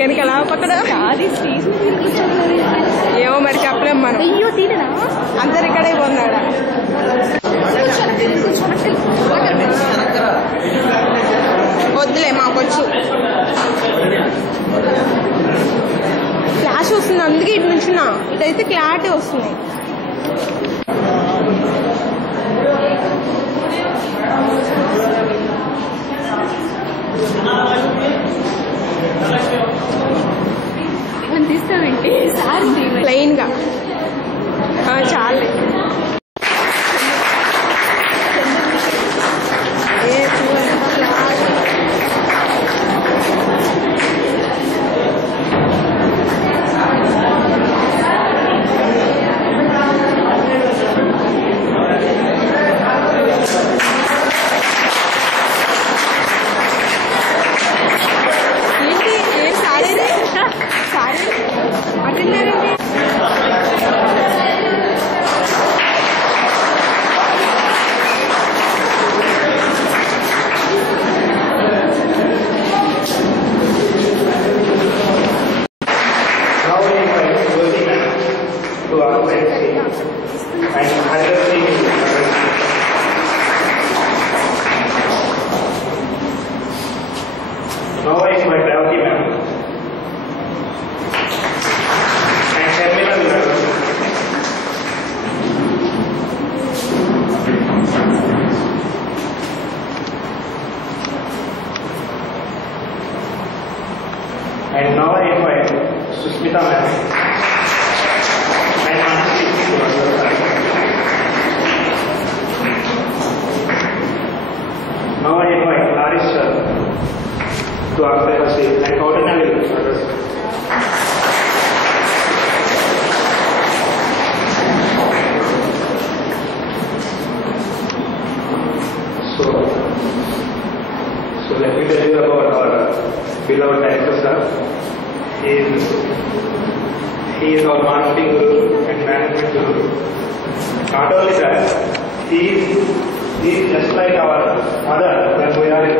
వెనకాల పక్కన ఏమో మరి చెప్పలేము మనం. అయ్యో తీరేనా అందరు ఇక్కడే పోన్నాడా. వద్దులే మాకొచ్చు. ఫ్లాష్ వస్తుంది అందుకే ఇటు నుంచున్నా. ఇటైతే క్లారిటీ వస్తుంది. తీస్తామంటే సార్ ప్లెయిన్ గా చాలే. And now I invite Susmita ma'am and Manasi to our side. Now I invite Harish sir to occupy her seat and ordinary others. So let me tell you about our beloved director sir. He is our marketing guru and management guru. Not only that, he is just like our mother when we are in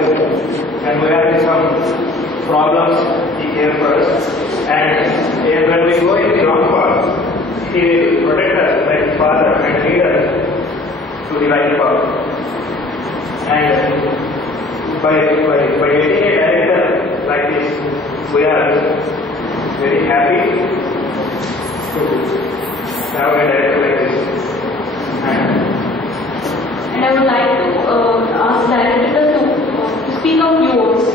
some problems. He cares for us, and when we go in the wrong path, he will protect us like father and lead us to the right path. And by getting a director like this, we are very happy to have a director like this. And I would like to ask director to speak a few words.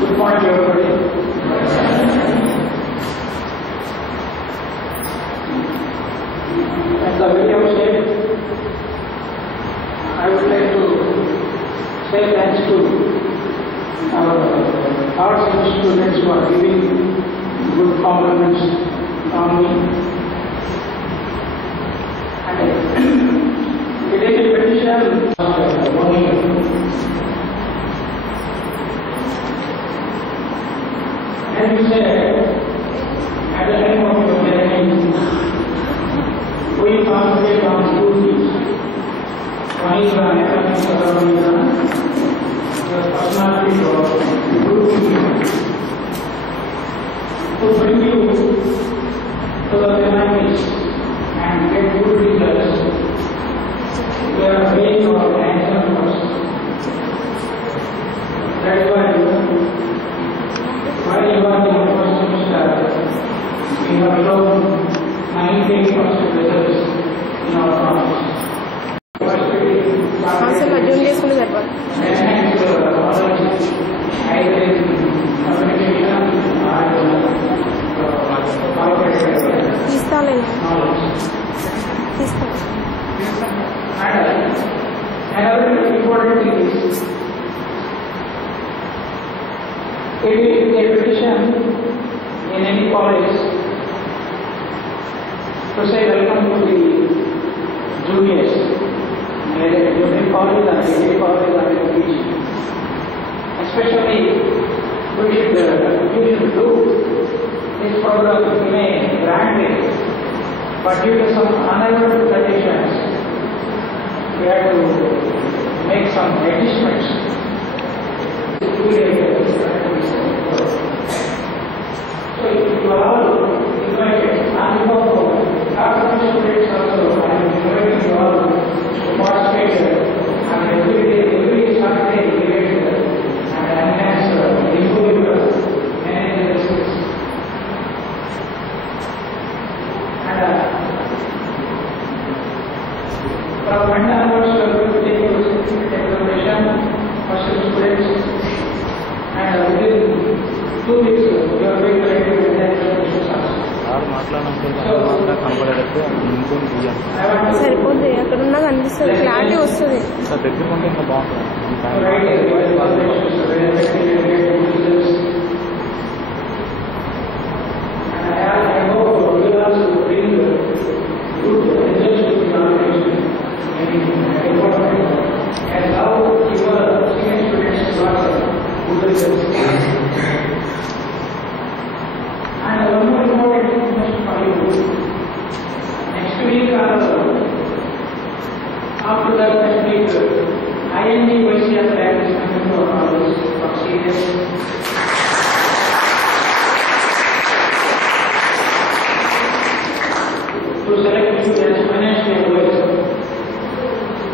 Good morning, everybody. At the very outset, I would like to say thanks to our arts students who are giving good compliments on me. And it is a petition and you say, at the time of your training, we concentrate on two things. One is the academic your personality growth, to bring you to the dynamics and get good results. We are paying our hands first. That is why while you are in the first semester, we have shown 98% results in our classes. అసలు అడ్జూన్ చేసుకుంటే సరిపోదు. తీస్తాలే తీస్తాను. Another important thing is, it is a petition in any college to say welcome to the juniors, either junior college or degree college or PG. Especially, we should do this program in a grand way but due to some unavoidable conditions, we had to make some adjustments. So you are all invited. And for our students also, I am inviting you all to participate and every Saturday event and enhance improve your managerial skills. And from Monday onwards, we are going to take your certificate examination for students, and within 2 weeks, we are going to write the examination also. సరిపోద్ది అక్కడ ఉన్నది అనిపిస్తుంది clarity వస్తుంది దగ్గర ఉంటే ఇంకా బాగుంటుంది after that, next week, IND YCR plan is coming to our house for serious. To select you as financial advisor.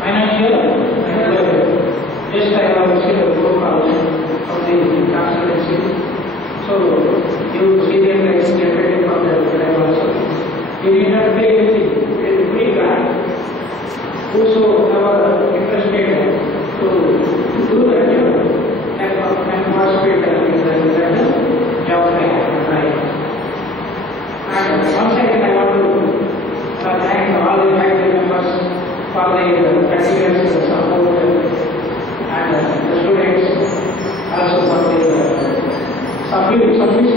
Financial advisor. Just I have seen the profile of the consultancy. So, you see the executive from the also. You need not pay anything. It is free grant. Whosoever interested to do that and participate in the job they have applied. And once again I want to thank all the faculty members for their continuous support and the students also for their submission.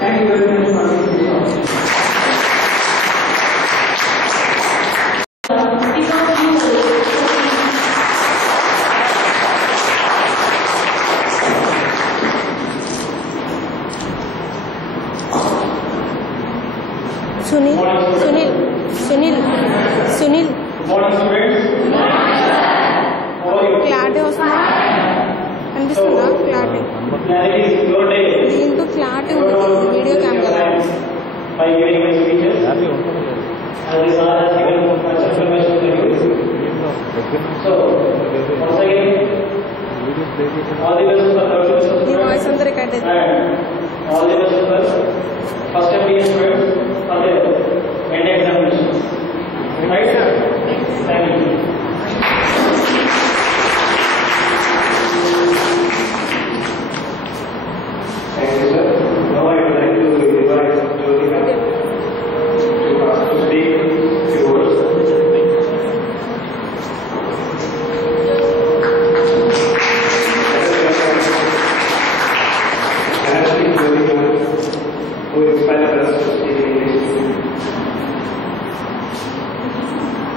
Thank you very much for this opportunity. Sunil clarity వస్తుందా అనిపిస్తుందా clarity దీంతో clarity ఉంటుంది video camera ఈ voice అంతా record అవుతుంది and examination. Right, sir? Thank you. Thank you, sir. Now I would like to invite Jyotika to speak a few words. Who inspired us to speak English.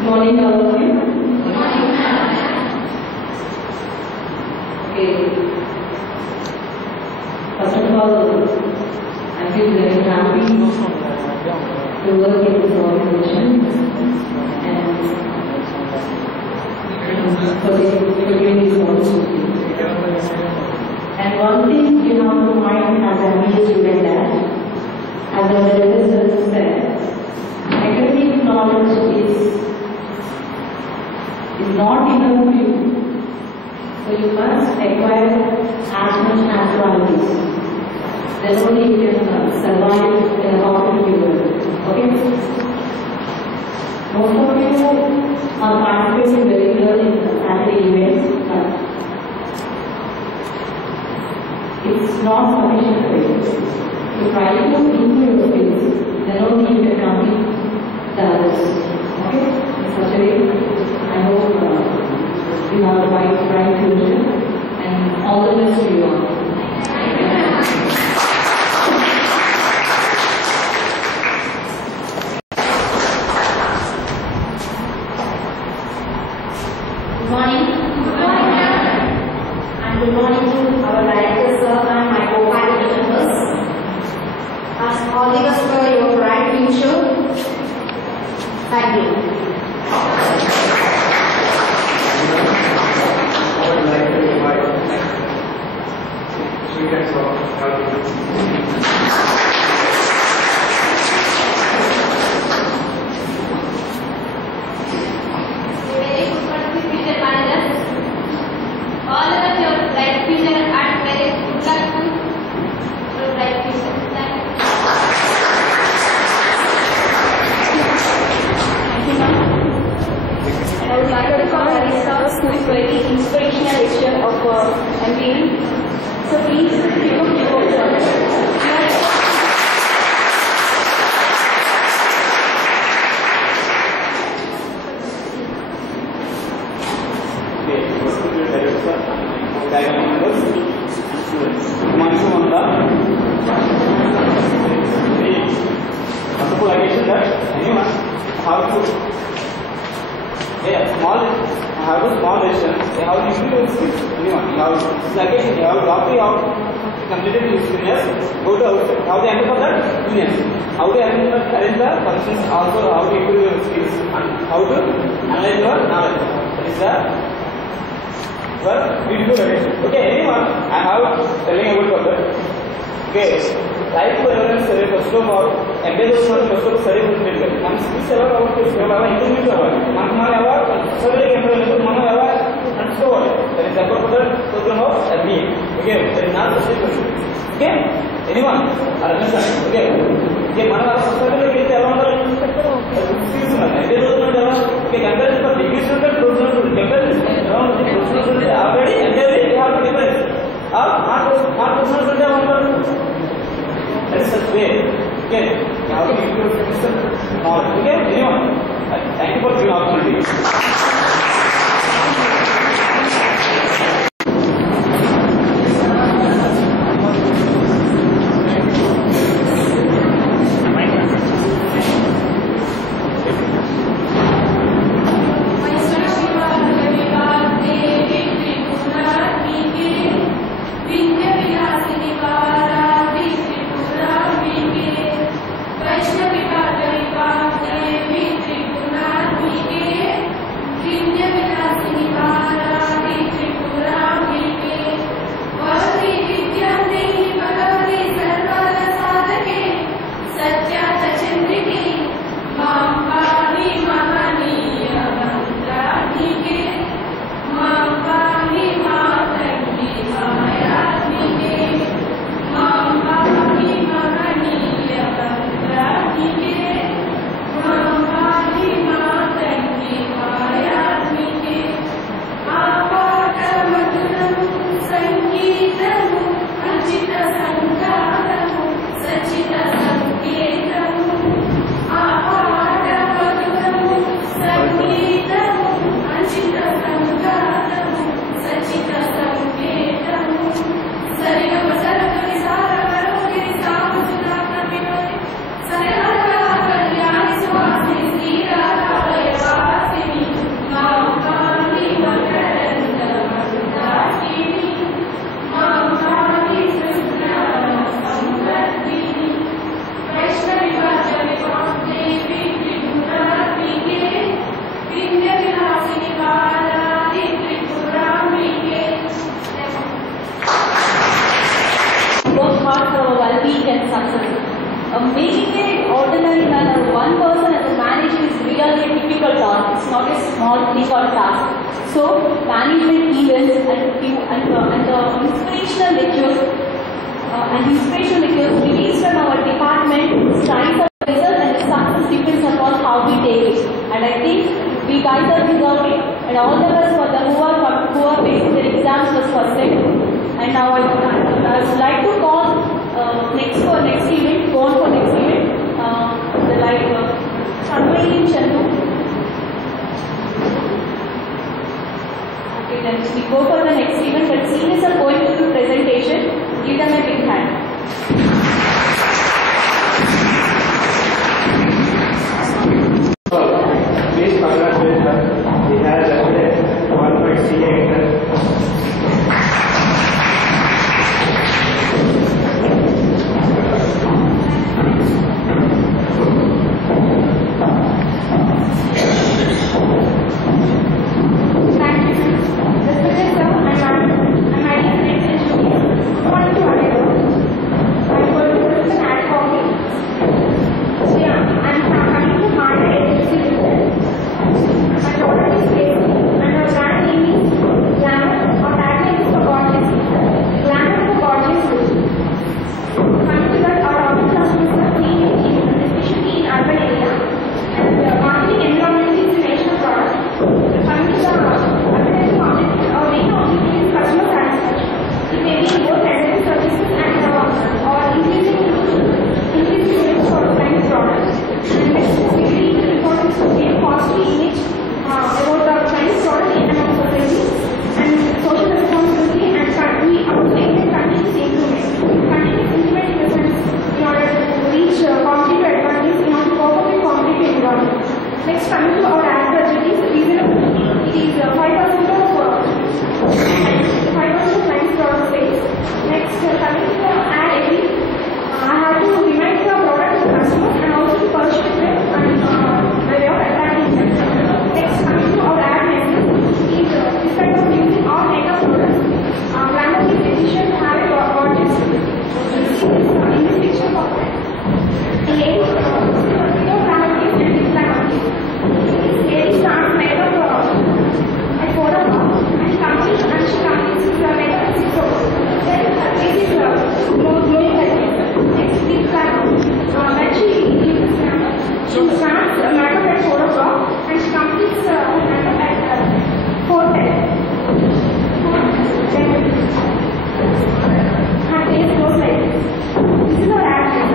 Morning, all of you. Okay. First of all, I feel very happy to work in this organization and for giving this opportunity. And one thing you have to mind as a MBA student that, as the register said, academic knowledge is not enough to you. So you must acquire as much as qualities. Then only you can survive in a competitive world. Okay? Most of you are participating regularly in the Saturday events, but it's not sufficient for you. To try to improve your skills, then only you can complete the others. Okay? In such a way, I hope you have a bright future and all the best to you all. Good morning. And good morning to our director sir and my co-faculty members. As all the best for your bright future. Thank you. I would like to invite students of Calcutta. Very good for future managers. All of us your bright future and very good luck to your bright future. Thank you. And I would like to call Arisa, who is very inspirational lecturer of MBA. So please pick up your book. How to arrange the functions, also how to improve your skills and how to analyze your knowledge. That is the beautiful relation. Okay, anyone? I have telling about that. Okay, life for everyone survey first of all, MBA first of survey ఉంటుంది. మన skills ఎలా అవుతుంది ఎలా improvement అవ్వాలి. మనం ఎలా survey కేంద్రాలకు మనం ఎలా నడుచుకోవాలి. That is about the programme of MBA. Okay, that is not the question. Okay, anyone? Understand? Okay. Okay, మన పుస్తకాలకు వెళ్తే ఎలా ఉండాలి? స్కిల్స్ ఉన్నాయి. MBA చదువుతుంటే ఎలా? Okay, compare to degree student professional student compare professional student already MBA they have difference. not professional student how ఉంటారు? That is such way. Okay, how to improve knowledge. Okay, anyone? Thank you for giving opportunity. Making it ordinary manner one person as a manager is really a difficult task. It's not a small difficult task. So management events and the inspirational lectures released from our department strive for result and success depends upon how we take it. And I think we guys are deserving it. And all of us for the who are facing their exams was first step. And now I would like to call next event, go on for next event, the Shanmali and Chandu. Okay, then we go for the next event, but seniors are going to do presentation. Give them a big hand. Please congratulate her. He has a 1.38. randomly decision to have a audience. In this picture, a lady, without randomly and with randomly. This lady starts made of a photograph and she completes with a made of 6 hours. Then this is glowing like this. Next, this time, when she starts a matter of photograph and she completes matter at 4:10. Her face goes like this. This is our action.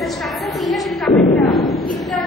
Such facts and seniors will come and give the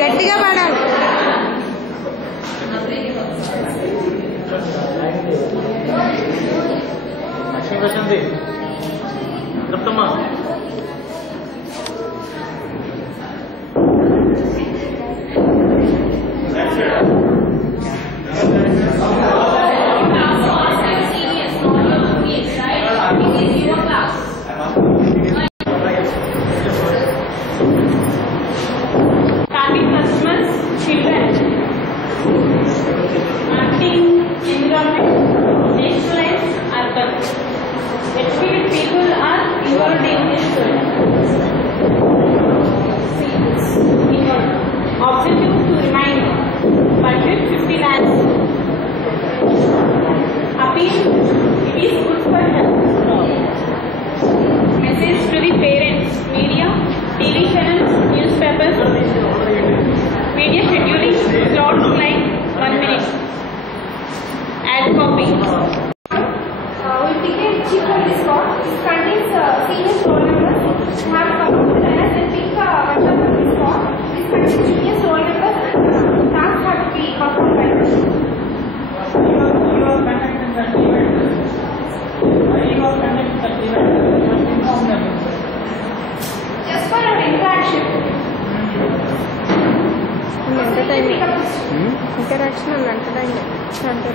గట్టిగా పాడాలి. Lakshmi Prashanti చెప్తమ్మా. Interaction and entertainment center.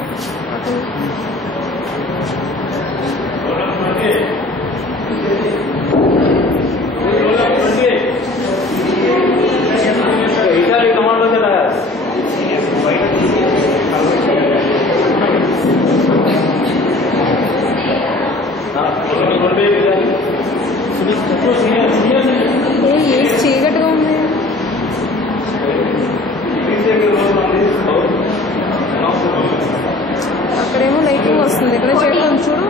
చీకటిగా ఉంది. అక్కడేమో lighting వస్తుంది, ఇక్కడ చేయడం చూడు.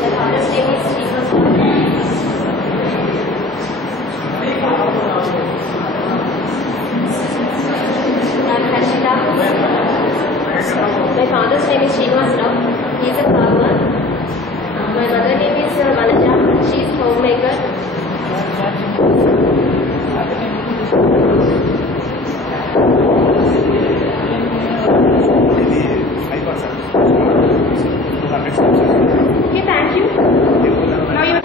The Father's Day was name is Srinivas Rao. He is a farmer. My mother name is Vanaja. She is homemaker. Okay, thank you. Now you.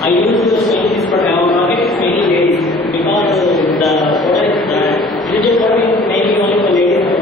I use the same things for our market mainly ladies because the product religious product mainly only for ladies.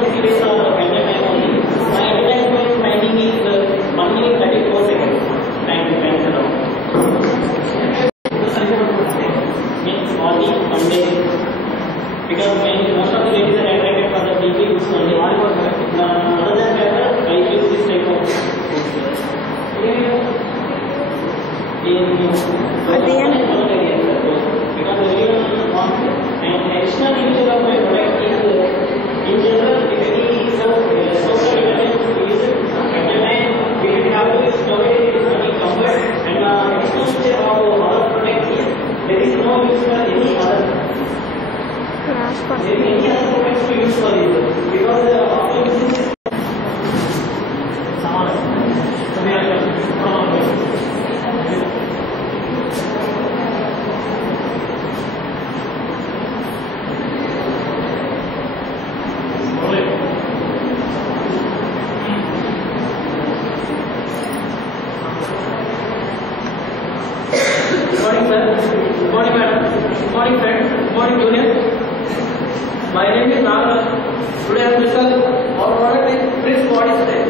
60 days of attendance time only. My advertisement timing is 1 minute 34 seconds. Time to spend around. Means only Monday. Because most of the ladies are attracted for the TV goods only. Other than that, I use this type of goods. Because everyone wants an additional usage of my product is in general if any social element is at the time we will have to storage it is only covered and additional usage of our product is there is no use for any other products to use for this because after using this My name is Nagaraj. Today I am discussing our product is Brisk Body Spray.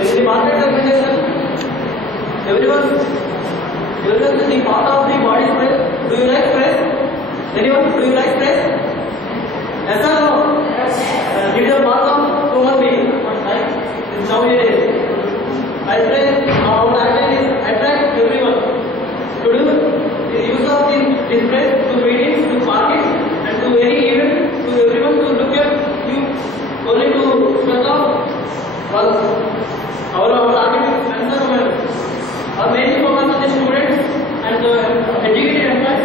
In the market application, everyone is the part of the body spray. Do you like spray? Anyone? Do you like spray? Yes or no? It is a part of human being. Right? In some areas, I spray our action is attract everyone to do the use of this spray to meetings, to parties, and to any event. To everyone to look at you only to stress off our target men and women. Our main focus on the students and the educated employees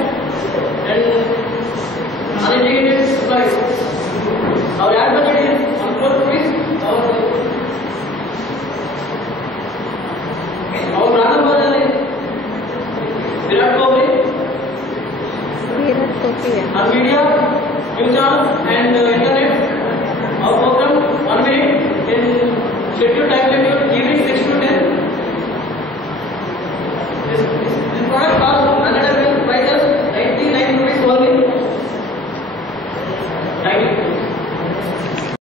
and uneducated employees. Our ad budget is 1 crore rupees. Our brand version is Virat Kohli. Our media, news channels and internet. Our program 1 minute in scheduled time limit evening 6 to 10. This product costs 100 prices 99 rupees only. Thank you.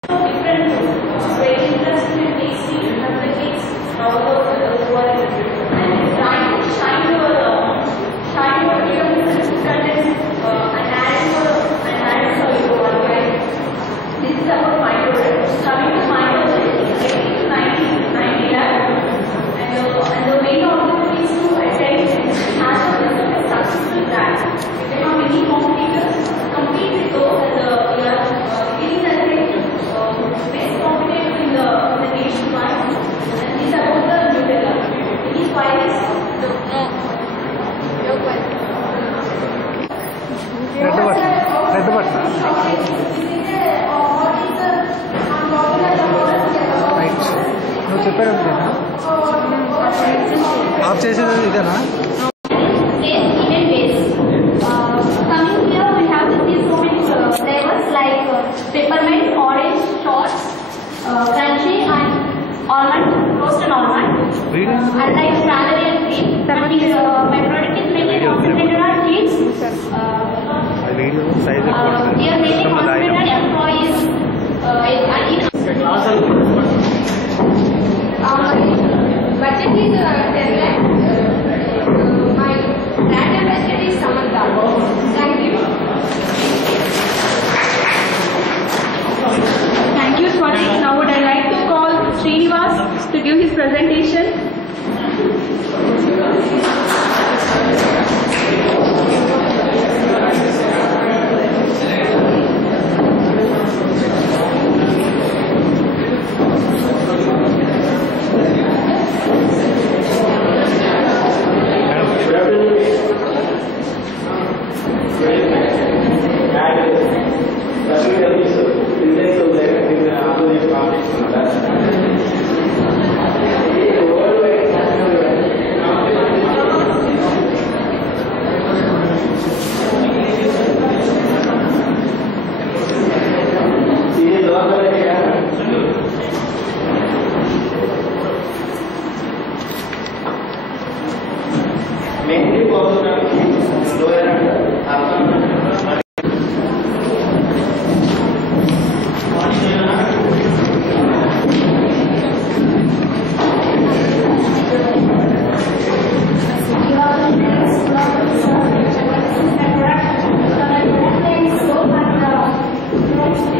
Different, very interesting and tasty beverages all over the world, and trying to shine your content and add for your online. This is about my product. Coming to my product, 90 lakh, and the main objective is to attain as a successful brand. If you have any competitors, compete with those and you are feeling that best competitor in the nationwide. And this is about the Nutella. It is why this నువ్వు చెప్పాడు of చేసేది ఇదేనా coming here we have to see so many flavors like peppermint, orange, short, crunchy and almond, roasted almond. And like strawberry and cream. My product is mainly concentrated on cheese. We are mainly concentrated on employees. Budget is 10 lakh. My brand ambassador is Samantha. Thank you. Thank you, Swati. Now would I like to call Srinivas to give his presentation.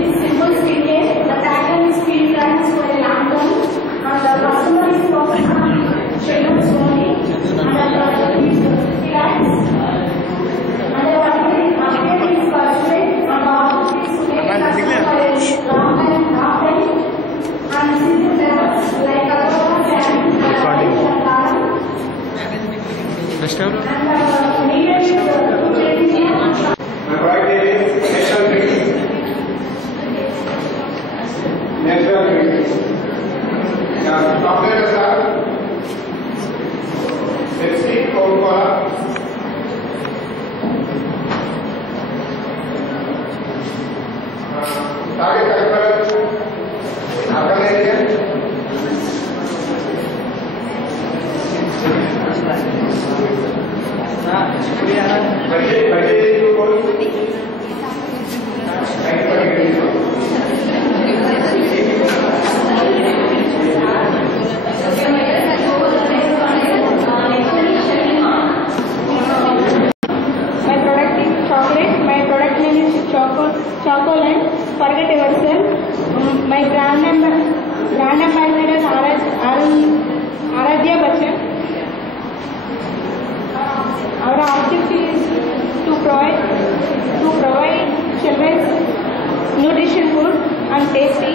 is simple skincare. The pattern is field trends for a long term. And the customer is focused on children's only. And the product is relaxed. And the upgrade is pursued. And the offer is to make customer for a long time and half time. And simple levels like Aurora, Sand, and Lara. Next time. And the medium is My product name is Natural Beauty. Natural Beauty. Chocolate star. Pepsi, Coca-Cola. Target customer. Urban area. Budget is to go. Thank you for giving me. My product is chocolate. My product name is Chocoland. Forget yourself. My brand ambassador is Aradhya Bachchan. Our objective is to provide children nutrition food and tasty